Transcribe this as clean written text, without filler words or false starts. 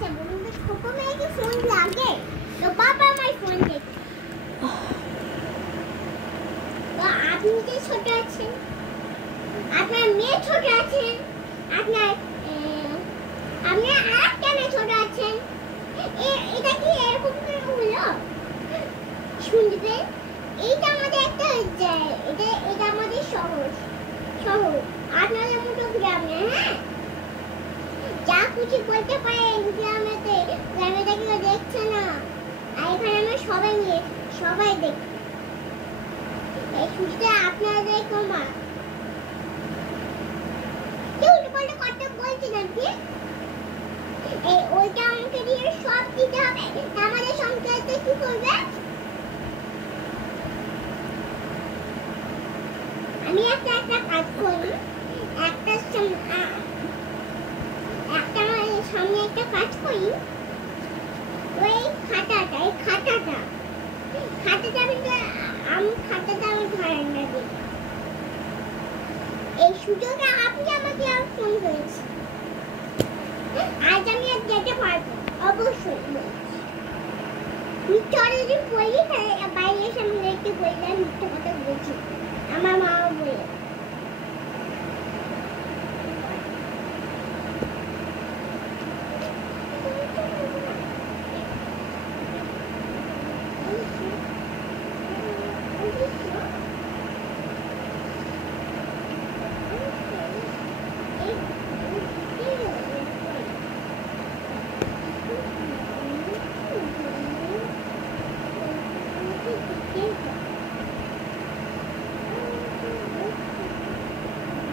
আচ্ছা বলুন তো ছোট মেয়েকে ফোন লাগে তো বাবা আমার ফোন দেখে তো আপনি যে ছোট আছেন আপনার মেয়ে ছোট আছেন আপনার আর কেন ছোট আছেন এটা কি এরকম করে হলো শুনতে এইটা আমাদের একটা এটা আমাদের শহর আপনাদের মতো গ্রাম না হ্যাঁ যা খুশি করতে পারেন গ্রামে কেউ দেখছে না আর এখানে আমরা সবাই দেখি এই ছুটিতে আপনাদের কমা কেউ উল্টো পাল্টা কথা বলছি না কি ওইটা আমাকে দিয়ে সব দিতে হবে আমাদের সংসারতে কি করবে আমি একটা কাজ করি একটা সামনে একটা কাজ করি ওই খাতাটা আমি ধরেন না দিই এই সুযোগে আপনি আমাকে আর ফোন করেছেন আজ আমি আর যেতে পারবো অবশ্যই মিথ্যা যদি বলি বাইরে এসে আমি একটু বললাম মিথ্যা কথা বলছি আমার মা বলে